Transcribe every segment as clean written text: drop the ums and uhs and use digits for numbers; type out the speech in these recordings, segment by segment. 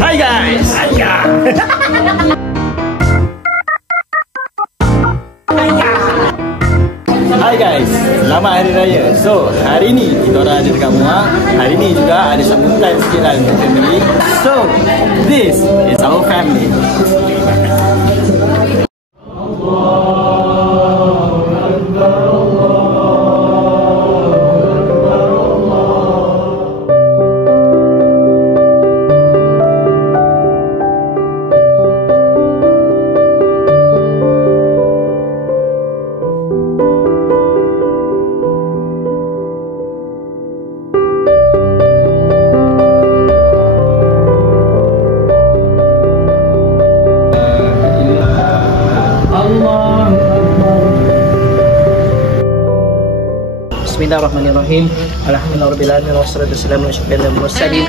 Hai guys. Hai guys, selamat Hari Raya. So, hari ni kita orang ada dekat Muar. Hari ni juga ada sambutan sikit lah untuk family. So, this is our family. Bismillahirrahmanirrahim. Alhamdulillahirabbil wassalatu wassalamu ala asyrofil mursalin.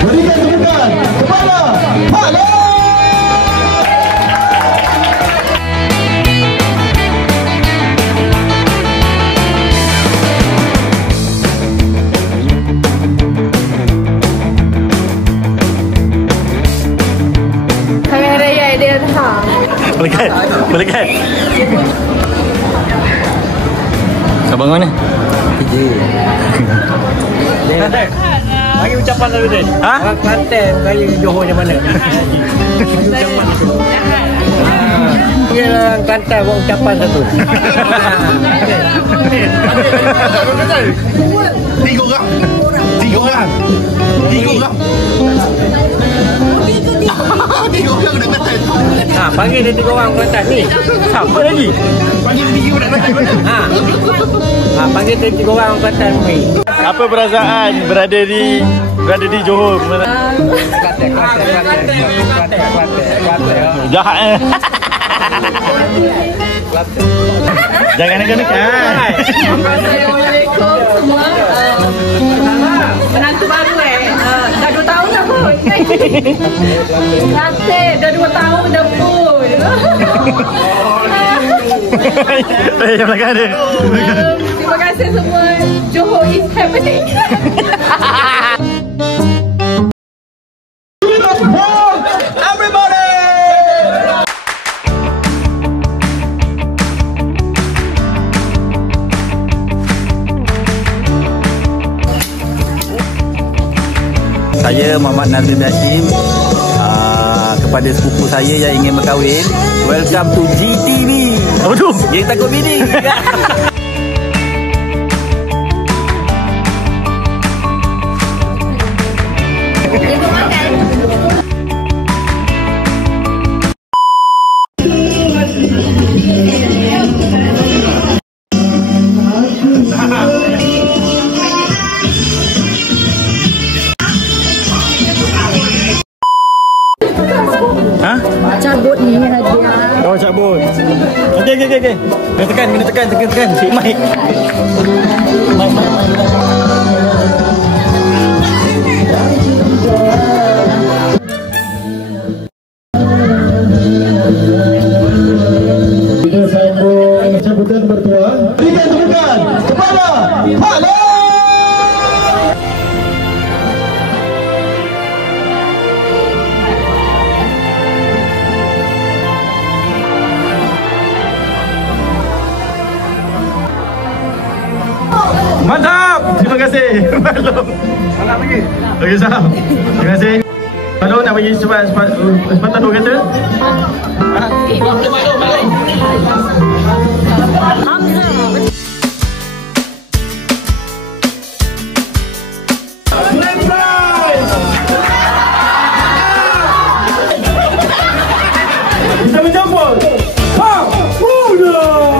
Berikan tepukan kepada Hala. Hari Raya Aidiladha. Boleh kan? Boleh kan? Abang mana? Kerja. Bagi ucapan dulu deh. Ha? Orang Kelantan kaya Johor macam mana? Dia orang Kelantan buat ucapan satu. Tiga orang. Tiga orang. Tiga orang. Tiga orang nak Kelantan. Ha, panggil dia 3 orang Kelantan ni. Siapa lagi? Panggil dia 3 orang nak Kelantan. Ha, panggil dia 3 orang Kelantan ni. Apa perasaan berada di Johor? Kelantan. Jahat eh. Jangan nekan-nekan. Assalamualaikum semua. Menantu baru dah 2 tahun dah pun. Cantik, dah 2 tahun dah pun. Yang belakang ada. Terima kasih semua. Johor is happening. Saya Muhammad Nazim Hashim. Kepada sepupu saya yang ingin berkahwin, welcome to GTV. Apa tu? Geng Takut Bini. Ha? Cabut ni hadiah. Oh, cabut. Okey. Kena tekan. Cik Mike. Kita sambung sambutan bertuah. Berikan tepukan kepada Hala. Mantap! Terima kasih. Maklum. Salam lagi. Okey, salam. Terima kasih. Maklum nak bagi sepatah 2 kata? Kita mencampur. Alhamdulillah.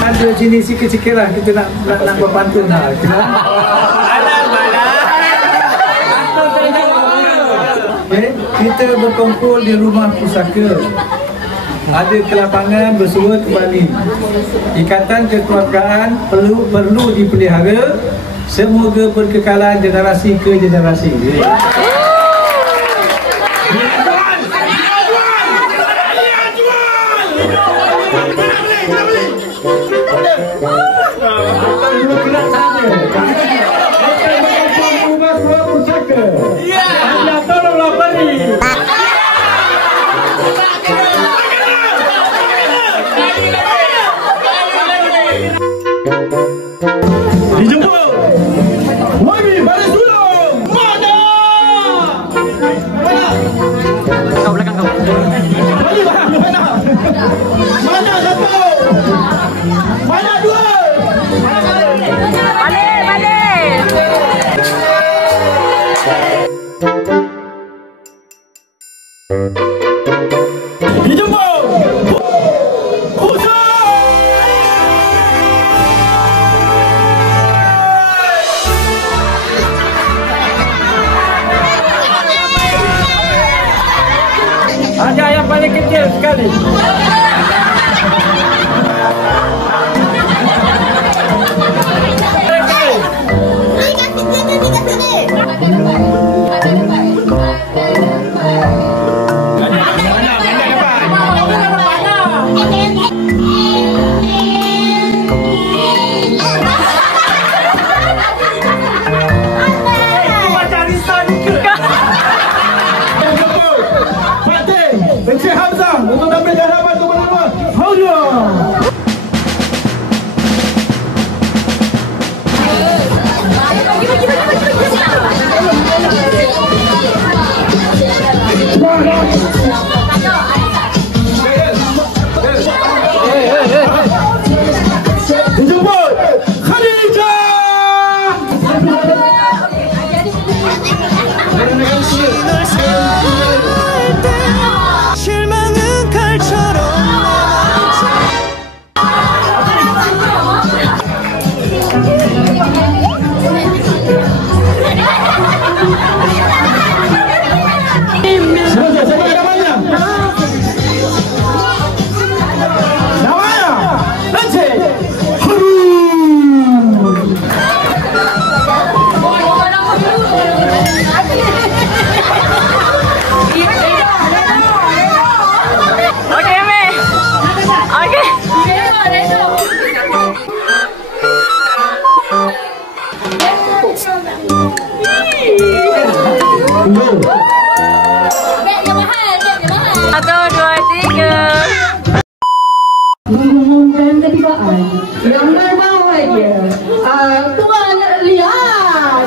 Ada jenis sikit-sikit lah kita nak berpantun lah. Okay. Kita berkumpul di rumah pusaka. Ada kelapangan bersua kembali. Ikatan kekeluargaan perlu dipelihara Semoga berkekalan generasi ke generasi. Tolonglah beri. Dijemput Wami pada sulung. Mana? Kau belakang kau. Mana? Mana satu? Mana dua? Balik. Dijemput ada yang paling kecil sekali. Encik Hamzah untuk tampil di hadapan teman-teman. Haulia. Dijemput Khadijah. Mengumumkan ketibaan yang berbau aja. Tuan lihat.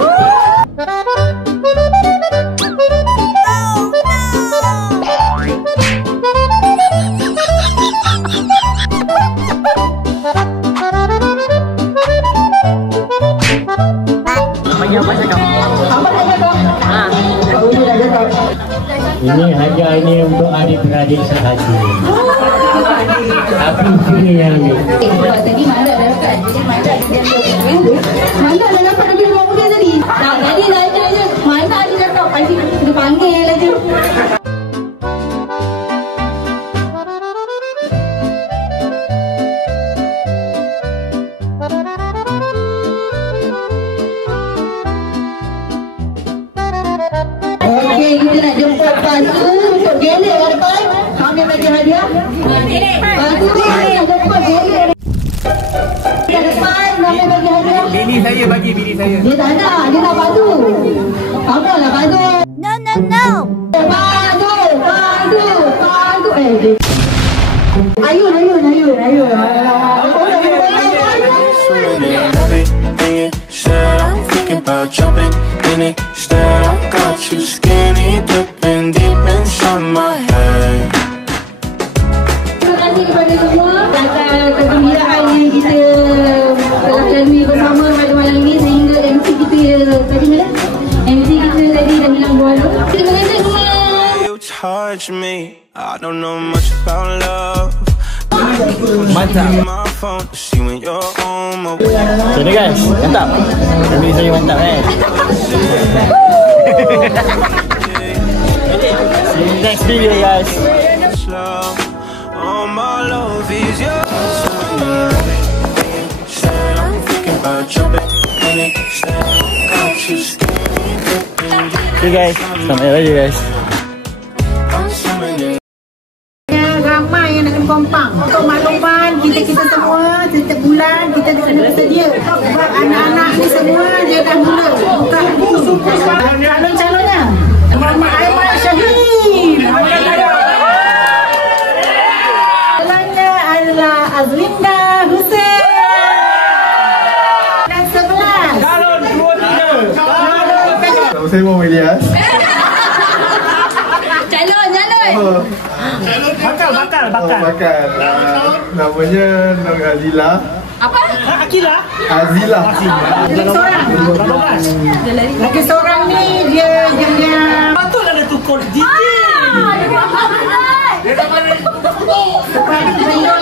Ini hadiah ini untuk adik-beradik sahaja. Tapi ini yang ni. Tadi mana dah dapat? Mana dah dapat lebih rumah muda tadi? Tak, tadi dah ada je. Mana ada dapat? Pasti kita panggil aja. Okey, kita nak jemput Bantu untuk gelek ke depan. Kami bagi hadiah. Bantu nak jemput gelek ke depan. Kami bagi hadiah. Bini saya bagi bini saya. Dia tak nak, dia nak Bantu. Apalah Bantu. No. Bantu. Ayun. I'm thinking about jumping in it. Instead, I got you skinny dipping deep inside my head. Terima kasih kepada semua atas kegembiraan yang kita telah lalui bersama pada malam ini sehingga MC kita tadi mana? MC kita tadi dah hilang bola. Terima kasih semua. You touch me. I don't know much about love. Mantap. My phone to see when you're home. So ni guys, mantap. Family saya mantap kan. See you next video guys. All my love is yours. I'm thinking about jumping. minute. Still got you skinny dipping deep. Okay guys, selamat Hari Raya guys. I'm swimming in. Ramai yang nak kena kompang. Untuk makluman kita semua setiap bulan kita kena bersedia. Sebab anak-anak ni semua dia dah mula buka calon-calonnya. Muhammad Aiman Syahid. Calonnya adalah Azlinda Hussein. Dan 11. Calon 23. Saya mau Ilyas. Bakal. Bakal. Namanya Nur Azila. Apa? Akila. Azila. Lagi seorang ni dia Patut ada tukar DJ. sebab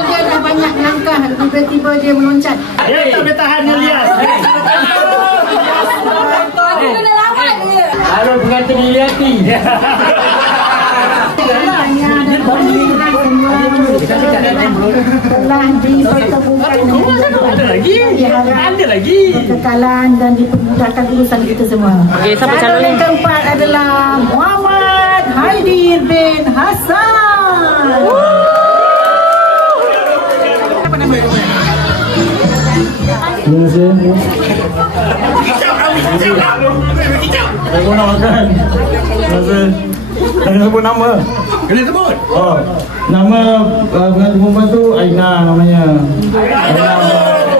dia dah banyak langkah, tiba-tiba dia meloncat. Tak boleh tahan dia Ilyas. Halo pengantin Ilyati. Telah dipertemukan Ada lagi. kekekalan dan dipermudahkan urusan kita semua. Okey, siapa calon yang keempat adalah Muhammad Haidir bin Hassan. Apa nama dia? Saya pun nak makan. Saya sebut nama. Kena sebut? Oh, nama pengantin perempuan tu Aina namanya. Aina.